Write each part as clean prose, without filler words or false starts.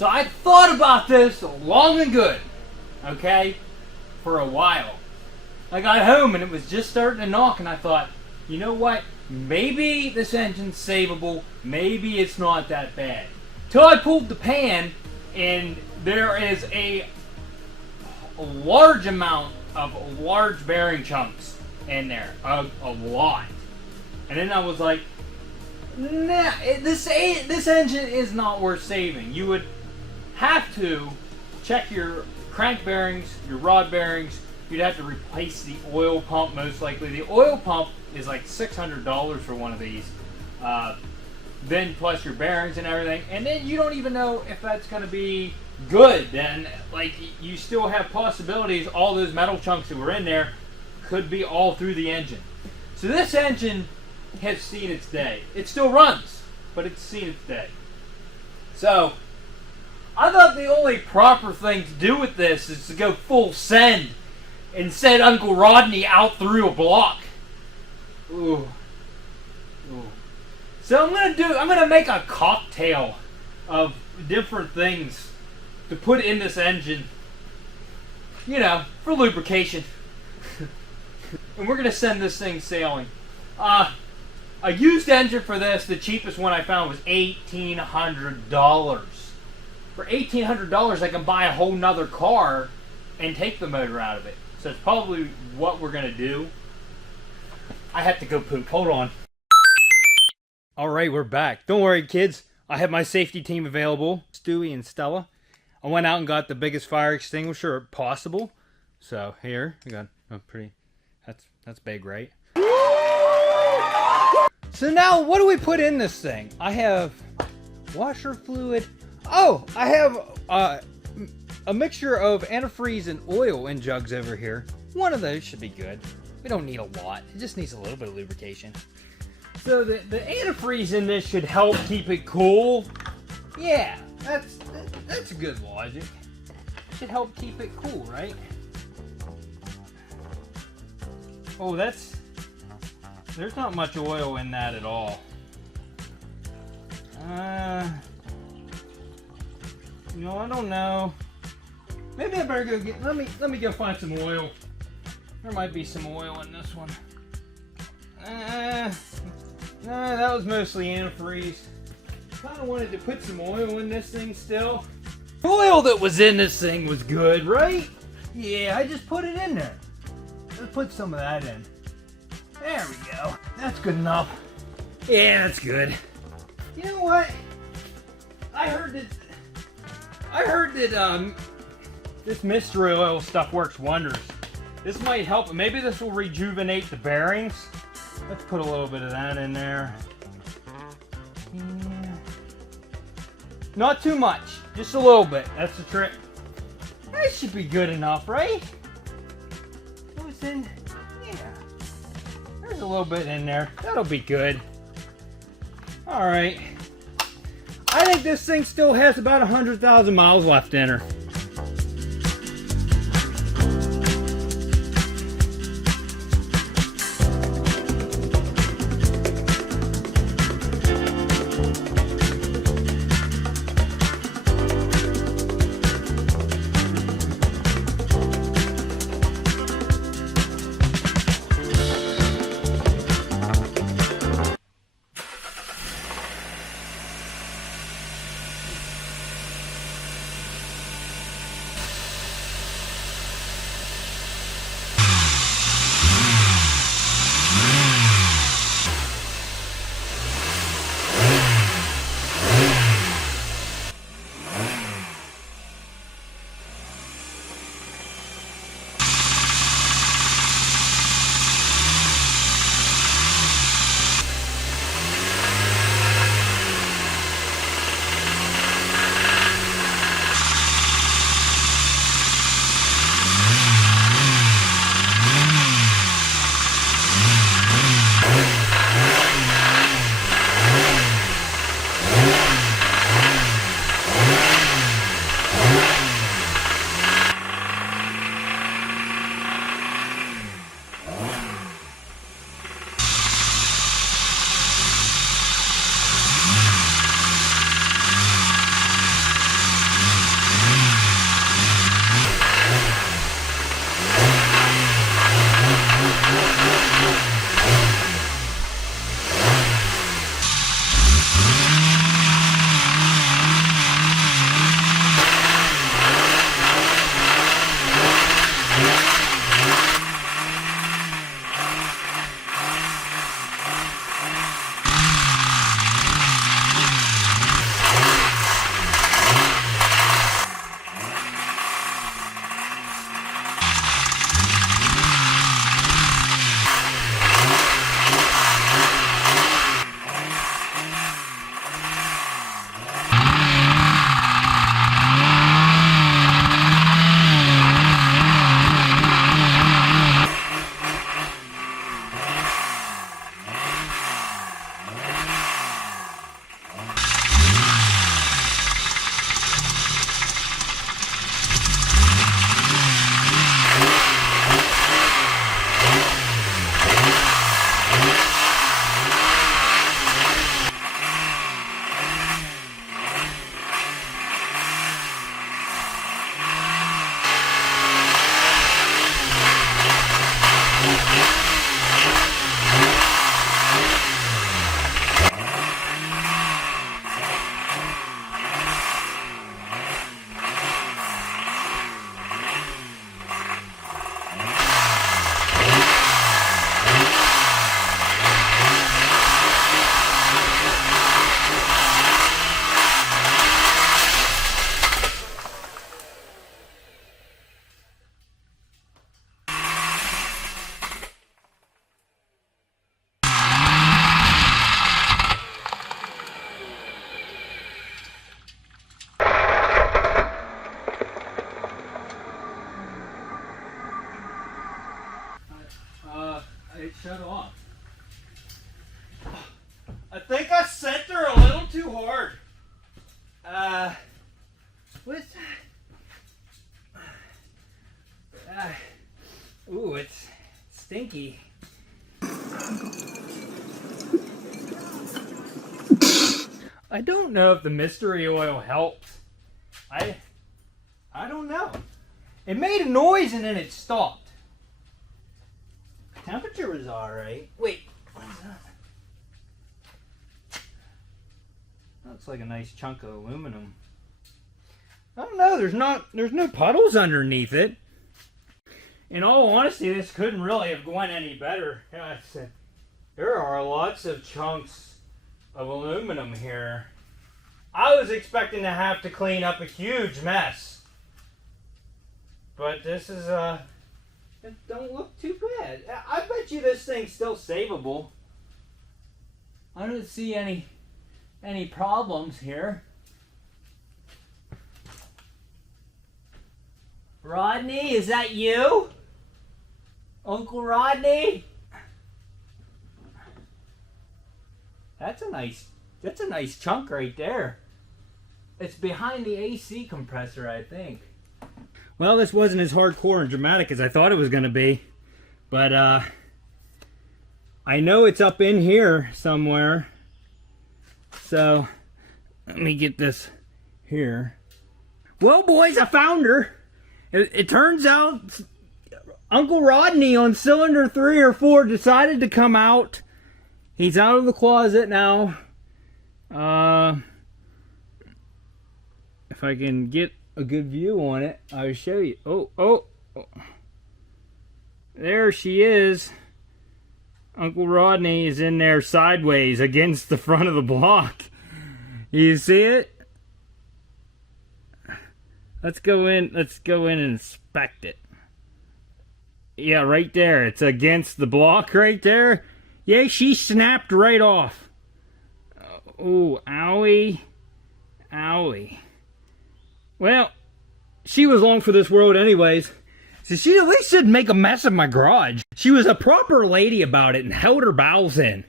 So I thought about this long and good, okay, for a while. I got home and it was just starting to knock, and I thought, you know what? Maybe this engine's savable. Maybe it's not that bad. Till I pulled the pan, and there is a large amount of large bearing chunks in there, a lot. And then I was like, nah, this engine is not worth saving. You would have to check your crank bearings, your rod bearings. You'd have to replace the oil pump, most likely. The oil pump is like $600 for one of these. Then plus your bearings and everything. And then you don't even know if that's going to be good. Then, like, you still have possibilities. All those metal chunks that were in there could be all through the engine. So this engine has seen its day. It still runs, but it's seen its day. So I thought the only proper thing to do with this is to go full send and send Uncle Rodney out through a block. Ooh. Ooh. So I'm gonna make a cocktail of different things to put in this engine, you know, for lubrication. And we're gonna send this thing sailing. A used engine for this, the cheapest one I found was $1,800. For $1,800, I can buy a whole nother car and take the motor out of it. So it's probably what we're gonna do. I have to go poop. Hold on. Alright, we're back. Don't worry, kids. I have my safety team available, Stewie and Stella. I went out and got the biggest fire extinguisher possible. So here, we got a pretty, that's big, right? So now, what do we put in this thing? I have washer fluid. Oh, I have a mixture of antifreeze and oil in jugs over here. One of those should be good. We don't need a lot. It just needs a little bit of lubrication. So the antifreeze in this should help keep it cool. Yeah, that's a good logic. It should help keep it cool, right? Oh, there's not much oil in that at all. You know, I don't know. Maybe I better go get, let me go find some oil. There might be some oil in this one. No, that was mostly antifreeze. Kinda wanted to put some oil in this thing still. The oil that was in this thing was good, right? Yeah, I just put it in there. Let's put some of that in. There we go. That's good enough. Yeah, that's good. You know what? I heard that this mystery oil stuff works wonders. This might help. Maybe this will rejuvenate the bearings. Let's put a little bit of that in there. Yeah. Not too much. Just a little bit. That's the trick. That should be good enough, right? What's in? Yeah. There's a little bit in there. That'll be good. Alright. I think this thing still has about 100,000 miles left in her. I think I sent her a little too hard. What's that? Ooh, it's stinky. I don't know if the mystery oil helps. I don't know. It made a noise and then it stopped. Temperature was alright. Wait, what is that? Looks like a nice chunk of aluminum. I don't know, there's no puddles underneath it. In all honesty, this couldn't really have gone any better. There are lots of chunks of aluminum here. I was expecting to have to clean up a huge mess. But this is, it don't look too bad. I bet you this thing's still savable. I don't see any problems here. Rodney, is that you? Uncle Rodney? That's a nice chunk right there. It's behind the AC compressor, I think. Well, this wasn't as hardcore and dramatic as I thought it was going to be. But I know it's up in here somewhere. So let me get this here. Well, boys, I found her. It turns out Uncle Rodney on cylinder 3 or 4 decided to come out. He's out of the closet now. If I can get a good view on it, I'll show you. Oh. There she is. Uncle Rodney is in there sideways against the front of the block. You see it? Let's go in and inspect it. Yeah, right there. It's against the block right there. Yeah, she snapped right off. Oh, owie. Owie. Well, she was long for this world anyways. So she at least didn't make a mess of my garage. She was a proper lady about it and held her bowels in.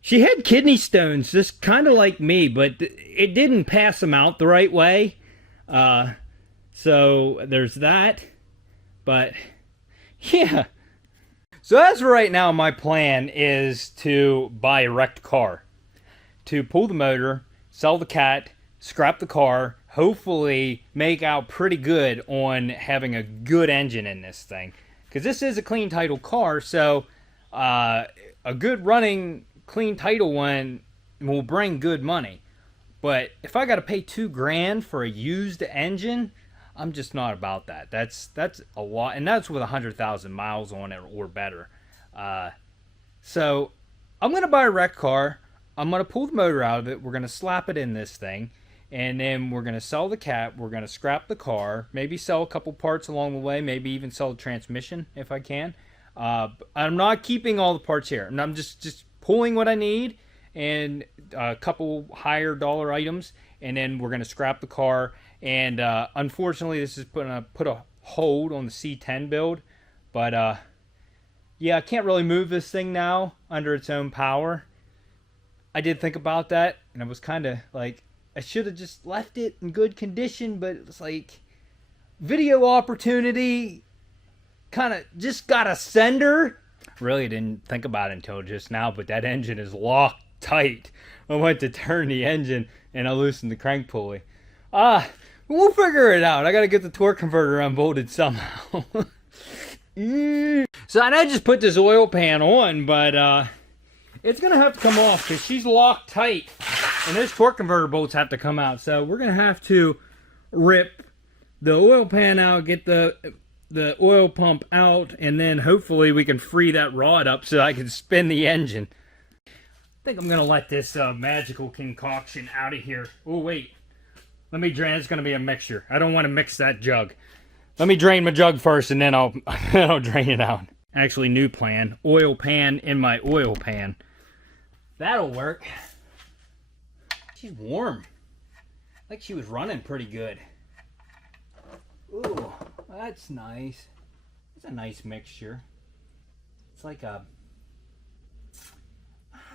She had kidney stones, just kind of like me, but it didn't pass them out the right way. So there's that. But yeah. So as for right now, my plan is to buy a wrecked car. To pull the motor, sell the cat, scrap the car, hopefully make out pretty good on having a good engine in this thing. Because this is a clean title car, so a good running clean title one will bring good money. But if I got to pay $2,000 for a used engine, I'm just not about that. That's a lot, and that's with 100,000 miles on it or better. So I'm gonna buy a wrecked car. I'm gonna pull the motor out of it. We're gonna slap it in this thing, and then we're gonna sell the cat. We're gonna scrap the car. Maybe sell a couple parts along the way. Maybe even sell the transmission if I can. I'm not keeping all the parts here. I'm just pulling what I need and a couple higher dollar items, and then we're gonna scrap the car. And unfortunately, this is gonna put a hold on the C10 build, but yeah, I can't really move this thing now under its own power. I did think about that, and I was kind of like, I should have just left it in good condition, but it's like video opportunity, kind of just got a sender. Really didn't think about it until just now, but that engine is locked tight. I went to turn the engine and I loosened the crank pulley. We'll figure it out. I gotta get the torque converter unbolted somehow. So I just put this oil pan on, but it's gonna have to come off because she's locked tight, and those torque converter bolts have to come out. So we're gonna have to rip the oil pan out, get the oil pump out, and then hopefully we can free that rod up so I can spin the engine. I think I'm gonna let this magical concoction out of here. Oh wait. Let me drain. It's going to be a mixture. I don't want to mix that jug. Let me drain my jug first, and then I'll drain it out. Actually, new plan. Oil pan in my oil pan. That'll work. She's warm. Like she was running pretty good. Ooh, that's nice. It's a nice mixture. It's like a...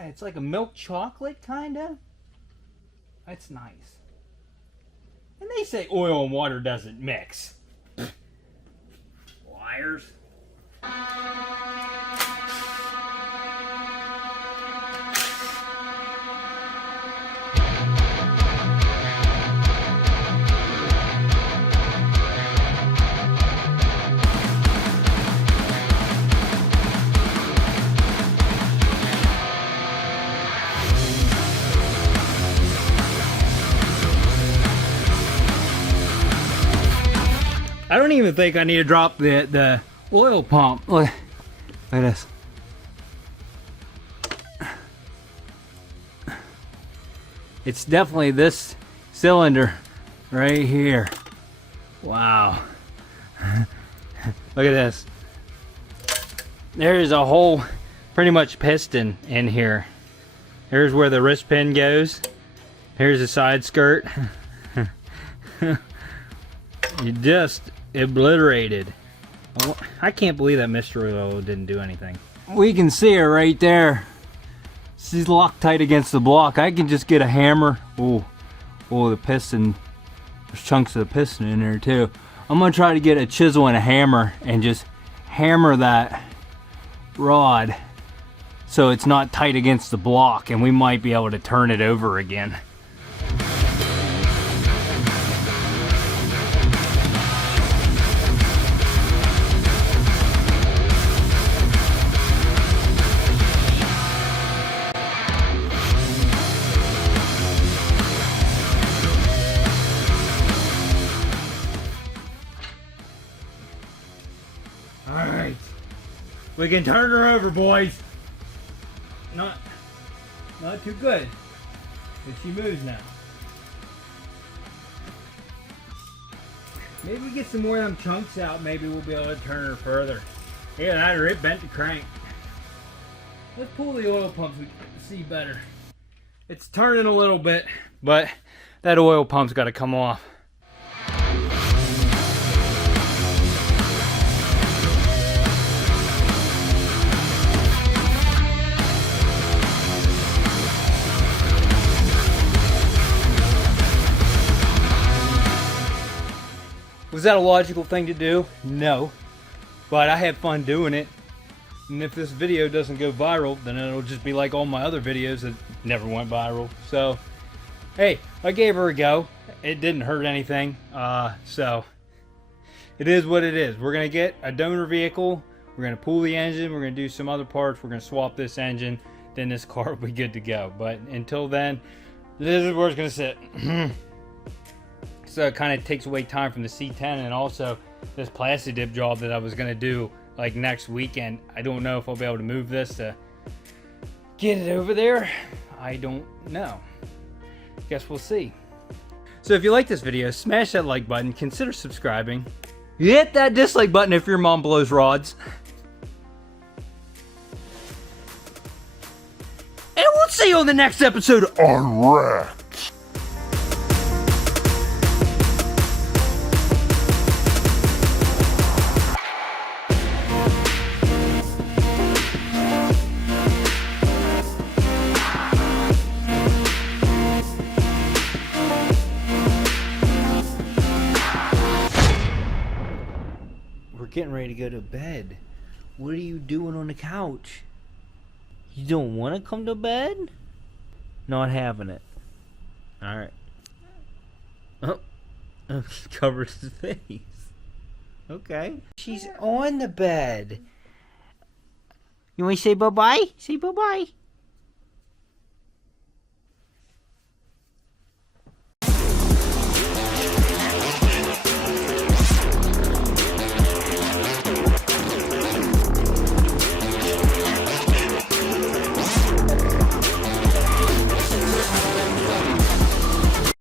It's like a milk chocolate, kinda. That's nice. And they say oil and water doesn't mix. Liars. I don't even think I need to drop the oil pump. Look at this. It's definitely this cylinder right here. Wow. Look at this. There's a whole pretty much piston in here. Here's where the wrist pin goes. Here's the side skirt. You just obliterated. I can't believe that mystery oil didn't do anything. We can see it right there. She's locked tight against the block. I can just get a hammer. Oh, the piston. There's chunks of the piston in there too. I'm gonna try to get a chisel and a hammer and just hammer that rod so it's not tight against the block, and we might be able to turn it over again. Alright, we can turn her over, boys. Not too good, but she moves now. Maybe we get some more of them chunks out, maybe we'll be able to turn her further. Yeah, that it bent the crank. Let's pull the oil pump so we can see better. It's turning a little bit, but that oil pump's got to come off. Was that a logical thing to do? No. But I had fun doing it. And if this video doesn't go viral, then it'll just be like all my other videos that never went viral. So, hey, I gave her a go. It didn't hurt anything. So, it is what it is. We're going to get a donor vehicle. We're going to pull the engine. We're going to do some other parts. We're going to swap this engine. Then this car will be good to go. But until then, this is where it's going to sit. So it kind of takes away time from the C10, and also this plastic dip job that I was going to do like next weekend. I don't know if I'll be able to move this to get it over there. I don't know. Guess we'll see. So if you like this video, smash that like button, consider subscribing. Hit that dislike button if your mom blows rods. And we'll see you on the next episode on Wreck. Getting ready to go to bed. What are you doing on the couch? You don't want to come to bed? Not having it. Alright. Oh. Covers his face. Okay. She's on the bed. You want to say bye-bye? Say bye-bye.